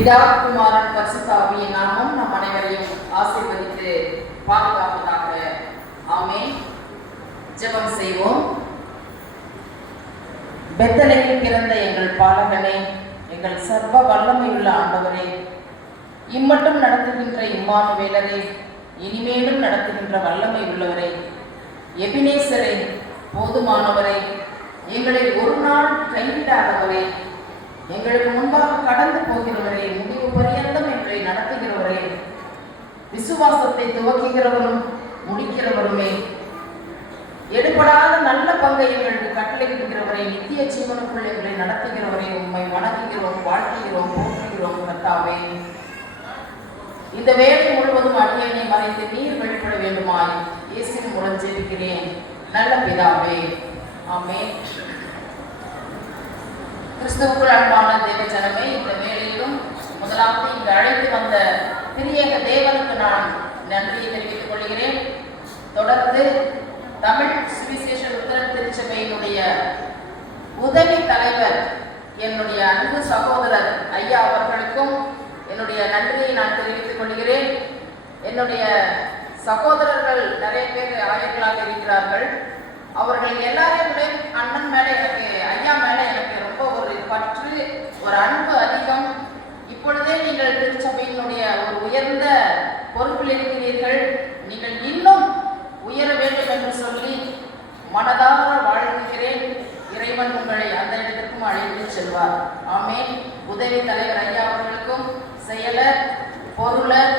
பிதா குமாரன் பரிசுத்தாவியின் நாமம் நம் அனைவரையும் ஆசீர்வதித்து பாதுகாப்பதாக. ஆமே ஜெபம் செய்வோம். பெத்தலையில் பிறந்த எங்கள் பாலகனே எங்கள் சர்வ வல்லமையுள்ள ஆண்டவரே இம்மட்டும் நடத்துகின்ற இம்மானுவேலரே இனிமேலும் நடத்துகின்ற வல்லமை உள்ளவரே எபினேசரே போதுமானவரே எங்களை ஒரு நாள் கைவிடாதவரே எங்களுக்கு முன்பாக கடந்து முடிவு பரியந்தம் எங்களை நடத்துகிறவரே. விசுவாசத்தை துவக்குகிறவரும் முடிக்கிறவருமே. எடுபடாத நல்ல பங்கை எங்களுக்கு கட்டளையிடுகிறவரை நித்திய ஜீவனுக்குள் எங்களை நடத்துகிறவரை உண்மை வணங்குகிறோம் வாழ்த்துகிறோம் போற்றுகிறோம் கர்த்தாவே. இந்த வேலை முழுவதும் அடியனை மறைந்து நீர் வெளிப்பட வேண்டுமாய் இயேசின் மூலம் ஜெபிக்கிறேன். நல்ல பிதாவே. ஆமே கிறிஸ்துவுக்குள் அன்பான தேவ ஜனமே இந்த வேலையில் இங்கு அழைத்து வந்த திரியக தேவனுக்கு நான் நன்றியை தெரிவித்துக் கொள்கிறேன். தொடர்ந்து தமிழ் சுவிசேஷ உத்தர திருச்சபையினுடைய உதவி தலைவர் என்னுடைய அன்பு சகோதரர் ஐயா அவர்களுக்கும் என்னுடைய நன்றியை நான் தெரிவித்துக் கொள்கிறேன். என்னுடைய சகோதரர்கள் நிறைய பேர் ஆயர்களாக இருக்கிறார்கள். அவர்கள் எல்லாரையுமே அண்ணன் மேலே எனக்கு ஐயா மேலே எனக்கு ரொம்ப ஒரு பற்று ஒரு அன்பு அதிகம். இப்பொழுதே நீங்கள் திருச்சபையினுடைய ஒரு உயர்ந்த பொறுப்பில் இருக்கிறீர்கள். நீங்கள் இன்னும் உயர வேண்டும் என்று சொல்லி மனதார வாழ்கிறேன் இறைவன் உங்களை அந்த இடத்திற்கும் அழைத்து செல்வார். ஆமே உதவி தலைவர் ஐயா அவர்களுக்கும் செயலர் பொருளர்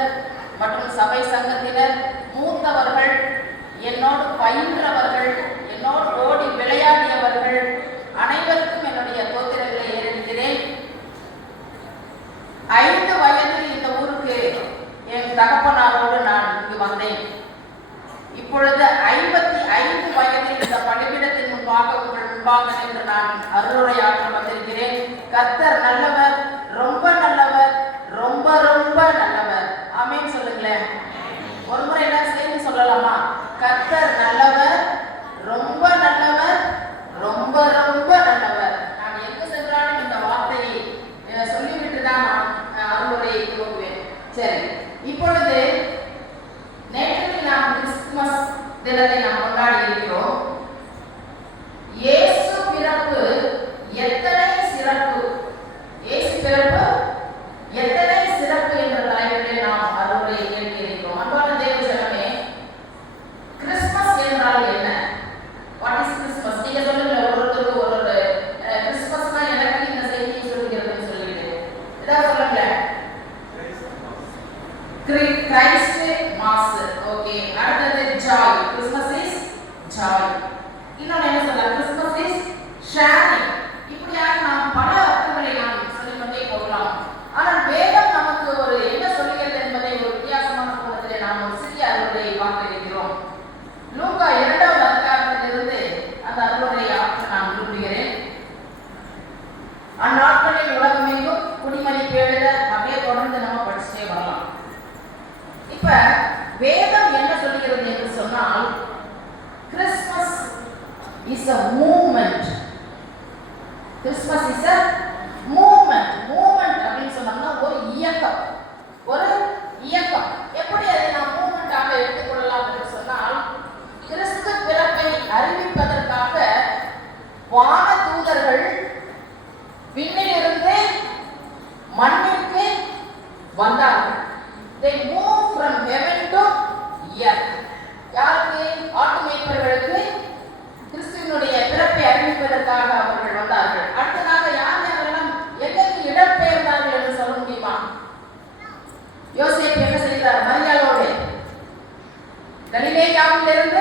மற்றும் சபை சங்கத்தினர் மூத்தவர்கள் என்னோடு பயின்றவர்கள் என்னோடு ஓடி ஐந்து வயதில் இந்த ஊருக்கு என் தகப்பனாரோடு நான் இங்கு வந்தேன். இப்பொழுது ஐம்பத்தி ஐந்து வயதில் இந்த பணியிடத்தின் முன்பாக உங்கள் முன்பாக நின்று நான் அருளுரையாற்ற வந்திருக்கிறேன். கத்தர் நல்லவர் ரொம்ப நல்லவர் ரொம்ப ரொம்ப நல்லவர் ஆமென் சொல்லுங்களேன் ஒரு முறை என்ன சேர்ந்து சொல்லலாமா கர்த்தர் நல்லவர் ரொம்ப நல்லவர் ரொம்ப ரொம்ப நல்லவர் நான் எங்கு சென்றாலும் இந்த வார்த்தையை அஹ், சொல்லிவிட்டு தான் நான் அஹ், அருளுரையை துவங்குவேன் சரி இப்பொழுது நேற்று நாம் கிறிஸ்துமஸ் தினத்தை நாம் கொண்டாடி இருக்கிறோம் இயேசு பிறப்பு எத்தனை சிறப்பு இயேசு பிறப்பு எத்தனை சிறப்பு என்ற தலைப்பிலே நாம் அறுவரை கேட்கிறோம் அன்பான தேவ ஜனமே கிறிஸ்மஸ் என்றால் என்ன வாட் இஸ் கிறிஸ்மஸ் நீங்க சொல்லுங்க ஒருத்தருக்கு ஒரு ஒரு அஹ், கிறிஸ்மஸ்னா எனக்கு இந்த செய்தியை சொல்லுகிறதுன்னு சொல்லிட்டு ஏதாவது சொல்லுங்க கிரி- கிரைஸ்ட் மாஸ் ஓகே அடுத்தது ஜாய் கிறிஸ்மஸ் இஸ் ஜாய் இன்னொன்று என்ன சொல்லலாம் கிறிஸ்மஸ் இஸ் ஷேரிங் இப்படியாக நாம் பல அர்த்தங்களை நாம் சொல்லிக்கொண்டே போகலாம் ஆனால் வேதம் நமக்கு ஒரு என்ன சொல்லுகிறது என்பதை ஒரு வித்தியாசமான கோணத்திலே நாம் ஒரு சிறிய அறுவடையை பார்க்க இருக்கிறோம் லூக்கா இரண்டாவது அதிகாரத்திலிருந்து அந்த அறுவடையை ஆற்ற நான் விரும்புகிறேன் அந்நாட்களில் உலகமெங்கும் குடிமதிப்பு எழுத அப்படியே தொடர்ந்து நம்ம படிச்சுட்டே வரலாம் இப்ப வேதம் என்ன சொல்லுகிறது என்று சொன்னால் Christmas is a moment Christmas is a moment moment அப்படின்னு சொன்னோம்னா ஒரு இயக்கம். ஒரு இயக்கம். எப்படி அதை நாம் மூமெண்டாக எடுத்துக்கொள்ளலாம் என்று சொன்னால் கிறிஸ்து பிறப்பை அறிவிப்பதற்காக வான தூதர்கள் விண்ணிலிருந்து மண்ணிற்கு வந்தார்கள். They move from heaven to earth. யாருக்கு? ஆட்டு மேய்ப்பர்களுக்கு கிறிஸ்துவனுடைய பிறப்பை அறிவிப்பதற்காக அவர்கள் வந்தார்கள். அடுத்த criar a mulher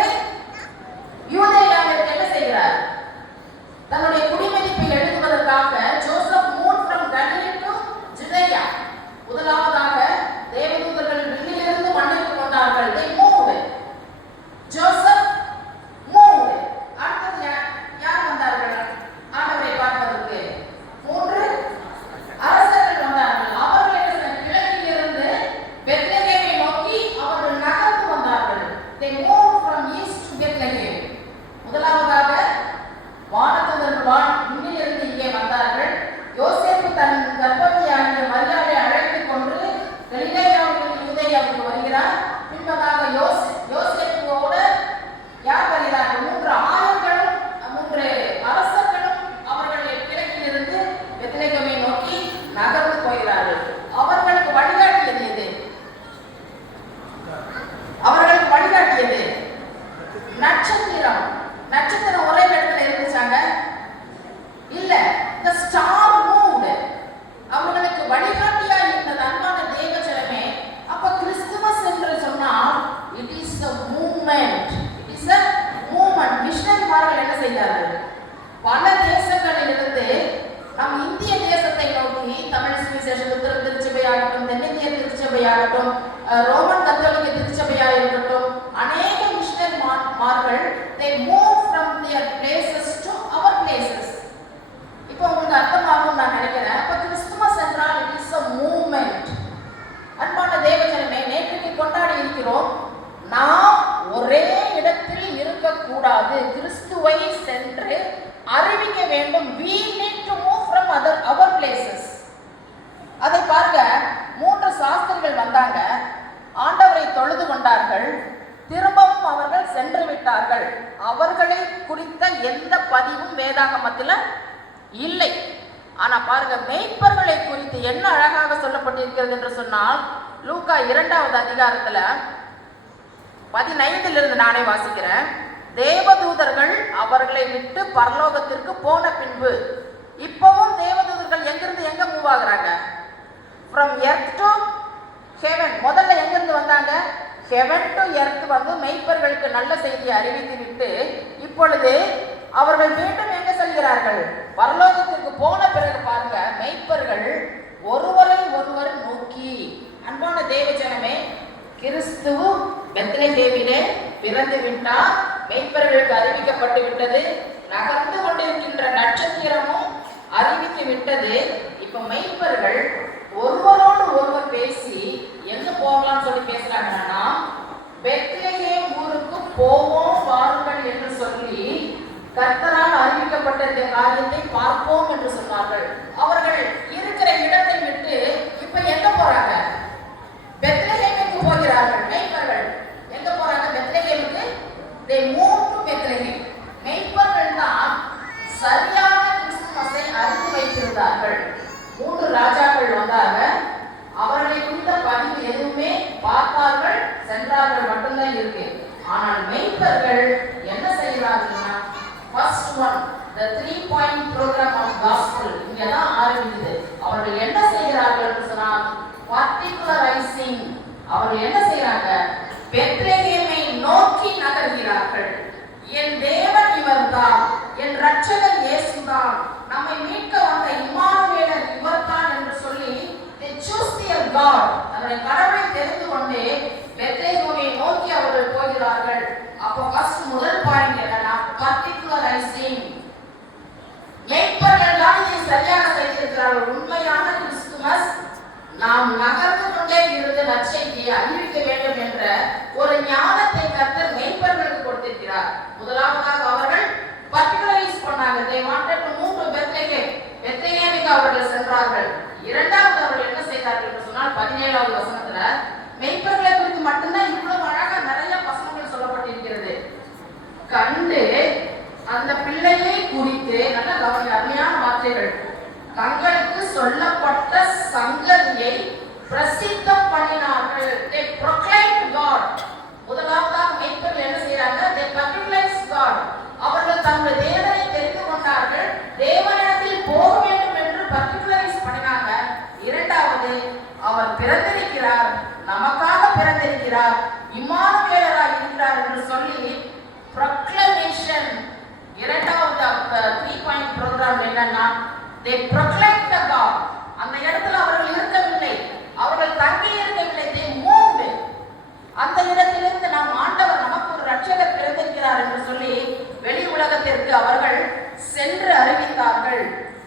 their places to our places. இப்போ உங்களுக்கு அர்த்தமாகும் நான் நினைக்கிறேன். இப்போ கிறிஸ்துமஸ் என்றால் இட் இஸ் அ மூமெண்ட் அன்பான தேவஜனமே நேற்றுக்கு கொண்டாடி இருக்கிறோம் நாம் ஒரே இடத்தில் இருக்கக்கூடாது. கிறிஸ்துவை சென்று அறிவிக்க வேண்டும். We need to move from other our places அதை பாருங்க. மூன்று சாஸ்திரிகள் வந்தாங்க. ஆண்டவரை தொழுது கொண்டார்கள். திரும்பவும் அவர்கள் சென்று விட்டார்கள். அவர்களை குறித்த எந்த பதிவும் வேதாகமத்தில் இல்லை. ஆனா பாருங்க மேய்ப்பர்களை குறித்து என்ன அழகாக சொல்லப்பட்டிருக்கிறது என்று சொன்னால் லூக்கா இரண்டாவது அதிகாரத்துல பதினைந்திலிருந்து நானே வாசிக்கிறேன். தேவதூதர்கள் அவர்களை விட்டு பரலோகத்திற்கு போன பின்பு இப்பவும் தேவதூதர்கள் எங்கிருந்து எங்க மூவ் ஆகுறாங்க? ஃப்ரம் எர்த் டு ஹெவன் முதல்ல எங்கிருந்து வந்தாங்க? ஹெவன் டு எர்த் வந்து மெய்ப்பர்களுக்கு நல்ல செய்தியை அறிவித்து விட்டு இப்பொழுது அவர்கள் மீண்டும் எங்க செல்கிறார்கள்? பரலோகத்திற்கு போன பிறகு பாருங்க மெய்ப்பர்கள் ஒருவரை ஒருவர் நோக்கி. அன்பான தேவஜனமே கிறிஸ்து தேவியிலே பிறந்து விட்டார் மெய்ப்பர்களுக்கு அறிவிக்கப்பட்டு விட்டது நகர்ந்து கொண்டிருக்கின்ற நட்சத்திரமும் அறிவித்து விட்டது. இப்ப மெய்ப்பர்கள் ஒருவரோடு ஒருவர் பேசி போகலாம்னு சொல்லி பேசுறாங்கன்னா பெத்லகேம் ஊருக்கு போவோம் வாருங்கள் என்று சொல்லி கர்த்தரால் அறிவிக்கப்பட்ட இந்த காரியத்தை பார்ப்போம் என்று சொன்னார்கள். அவர்கள் இருக்கிற இடம் விட்டு இப்ப எங்க போறாங்க பெத்லஹேமுக்கு போகிறார்கள் மெய்ப்பர்கள் எங்க போறாங்க பெத்லஹேமுக்கு they move to பெத்லஹேம் மெய்ப்பர்கள் தான் சரியான கிறிஸ்துமஸை அறிந்து வைத்திருந்தார்கள் மூன்று ராஜாக்கள் வந்தாங்க அவர்களை குறித்த பதிவு எதுவுமே பார்த்தார்கள் சென்றார்கள் மட்டும்தான் இருக்கு ஆனால் மெய்ப்பர்கள் என்ன செய்கிறார்கள்னா first one the three point program of gospel இங்க தான் ஆரம்பிக்குது அவர்கள் என்ன செய்கிறார்கள் என்று சொன்னால் பார்ட்டிகுலரைசிங் என்ன செய்யறாங்க பெத்ரேகேமை நோக்கி நகர்கிறார்கள். என் தேவன் இவர்தான் என் ரட்சகர் இயேசுதான். நம்மை மீட்க வந்த இம்மானுவேலர் இவர்தான் என்று சொல்லி they choose their God. அவரை கடவுளை தெரிந்து கொண்டே பெத்ரேகேமை நோக்கி அவர்கள் போகிறார்கள். அப்போ ஃபர்ஸ்ட் முதல் பாயிண்ட் என்னன்னா பர்டிகுலரைசிங் மேய்ப்பர்கள் தான் இதை சரியாக செய்திருக்கிறார்கள். உண்மையான கிறிஸ்துமஸ் நாம் நகர்ந்து கொண்டே இருந்து நற்செய்தியை அறிவிக்க வேண்டும் என்ற ஒரு ஞானத்தை கத்தர் மெய்ப்பர்களுக்கு கொடுத்திருக்கிறார். முதலாவதாக அவர்கள் பர்டிகுலரைஸ் பண்ணாங்க. They wanted to move to Bethlehem. பெத்லகேமுக்கு அவர்கள் சென்றார்கள். இரண்டாவது அவர்கள் என்ன செய்தார்கள் என்று சொன்னால் பதினேழாவது வசனத்துல மெய்ப்பர்களை குறித்து மட்டும்தான் இவ்வளவு அழகா நிறைய வசனங்கள் சொல்லப்பட்டிருக்கிறது கண்டு அந்த பிள்ளையை குறித்து நல்ல கவனி அருமையான வார்த்தைகள் தங்களுக்கு சொல்லப்பட்ட சங்கதியை பிரசித்தம் பண்ணினார்கள். They proclaimed God. முதலாவதாக மெய்ப்பர்கள் என்ன செய்யறாங்க they particularize God அவர்கள் தங்கள் தேவனை தெரிந்து கொண்டார்கள் தேவனிடத்தில் போக வேண்டும் என்று பர்டிகுலரைஸ் பண்ணினாங்க இரண்டாவது அவர் பிறந்திருக்கிறார் நமக்காக பிறந்திருக்கிறார் இம்மானுவேலராய் இருக்கிறார் என்று சொல்லி proclamation இரண்டாவது த்ரீ பாயிண்ட் ப்ரோக்ராம் என்னன்னா they proclaimed the God அந்த இடத்துல அவர்கள் இருக்கவில்லை அவர்கள் தங்கி இருக்கவில்லை they moved அந்த இடத்திலிருந்து நாம் ஆண்டவர் நமக்கு ஒரு ரட்சகர் பிறந்திருக்கிறார் என்று சொல்லி வெளி உலகத்திற்கு அவர்கள் சென்று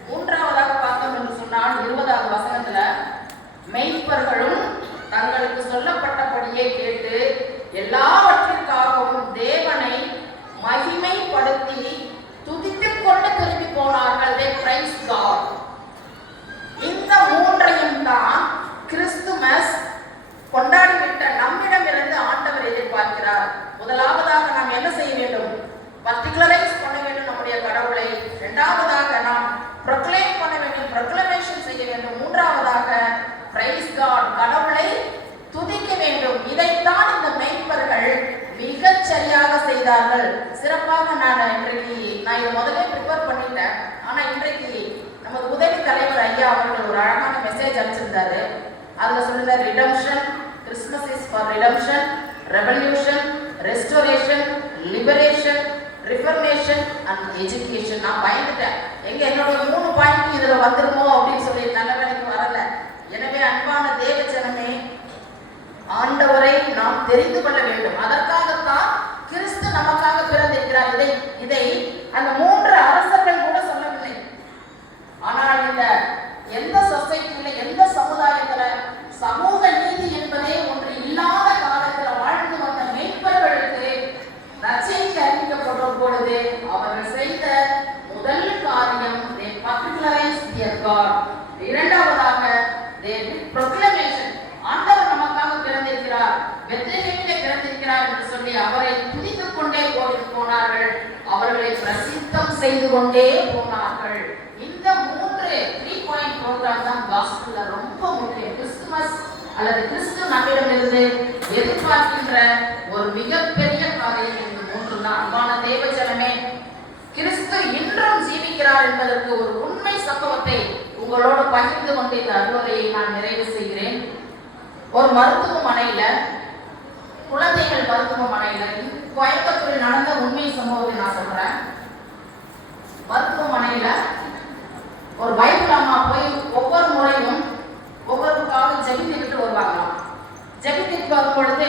மூன்றாவதாக பார்த்தோம் என்று சொன்னால் இருபதாவது வசனத்துல மெய்ப்பர்களும் தங்களுக்கு சொல்லப்பட்டபடியே கேட்டு எல்லாவற்றிற்காகவும் தேவனை மகிமைப்படுத்தி துதித்துக் கொண்டு திரும்பி போனார்கள். They praised இந்த மூன்றையும் தான் கிறிஸ்துமஸ் கொண்டாடிவிட்ட நம்மிடமிருந்து ஆண்டவர் எதிர்பார்க்கிறார். முதலாவதாக நாம் என்ன செய்ய வேண்டும்? Particularize the redemption. Christmas is for redemption, revolution, restoration, liberation, reformation and education நான் பயந்துட்டேன். எங்க என்னோட மூணு பாயிண்ட் இதுல வந்துருமோ அப்படின்னு சொல்லி நல்ல வேலைக்கு வரல. எனவே அன்பான தேவச்சனமே ஆண்டவரை நாம் தெரிந்து கொள்ள வேண்டும். அதற்காகத்தான் கிறிஸ்து நமக்காக பிறந்திருக்கிறார். இதை இதை அந்த மூன்று அரசர் வெற்றிலே பிறந்திருக்கிறார் என்று சொல்லி அவரை துதித்து கொண்டே கோவிலுக்கு போனார்கள். அவர்களை பிரசித்தம் செய்து கொண்டே போனார்கள். இந்த மூன்று த்ரீ பாயிண்ட் ப்ரோக்ராம் தான் காஸ்பிள்ல ரொம்ப முக்கியம். கிறிஸ்துமஸ் அல்லது கிறிஸ்து நம்மிடமிருந்து எதிர்பார்க்கின்ற ஒரு மிகப்பெரிய காரியம் இந்த மூன்று தான். அன்பான தேவஜனமே கிறிஸ்து இன்றும் ஜீவிக்கிறார் என்பதற்கு ஒரு உண்மை சம்பவத்தை உங்களோடு பகிர்ந்து கொண்ட இந்த அலுவலையை நான் நிறைவு செய்கிறேன். ஒரு மருத்துவமனையில் குழந்தைகள் மருத்துவமனையில் கோயம்புத்தூரில் நடந்த உண்மை சம்பவத்தை நான் சொல்றேன். மருத்துவமனையில ஒரு பைபிள் அம்மா போய் ஒவ்வொரு முறையும் ஒவ்வொருக்காக ஜெபித்துக்கிட்டு வருவாங்களாம். ஜெபித்துட்டு வரும் பொழுது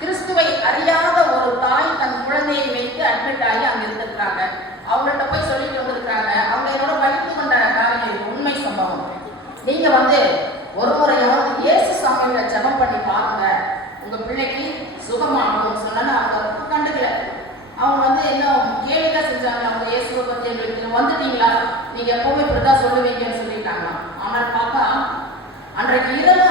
கிறிஸ்துவை அறியாத ஒரு தாய் தன் குழந்தையை வைத்து அட்மிட் ஆகி அங்க இருந்திருக்கிறாங்க. அவங்கள்ட்ட போய் சொல்லிட்டு வந்திருக்காங்க அவங்க என்னோட பகிர்ந்து கொண்ட காரியம் உண்மை சம்பவம். நீங்க வந்து ஒரு முறையும் இயேசு சாமியோட ஜபம் பண்ணி பாருங்க. உங்க பிள்ளைக்கு சுகமாகும் சொன்னேன்னு அவங்க கண்டுக்கல. அவங்க வந்து என்ன கேள்வி தான் செஞ்சாங்க. அவங்க இயேசுவை பற்றி எங்களுக்கு வந்துட்டீங்களா? நீங்கள் எப்பவுமே இப்படி சொல்லுவீங்கன்னு சொல்லிட்டாங்க ஆனால் பார்த்தா அன்றைக்கு இரவு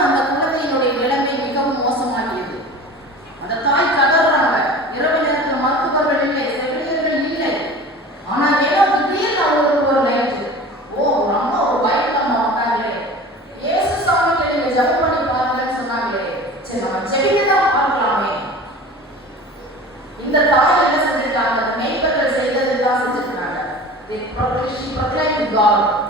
高了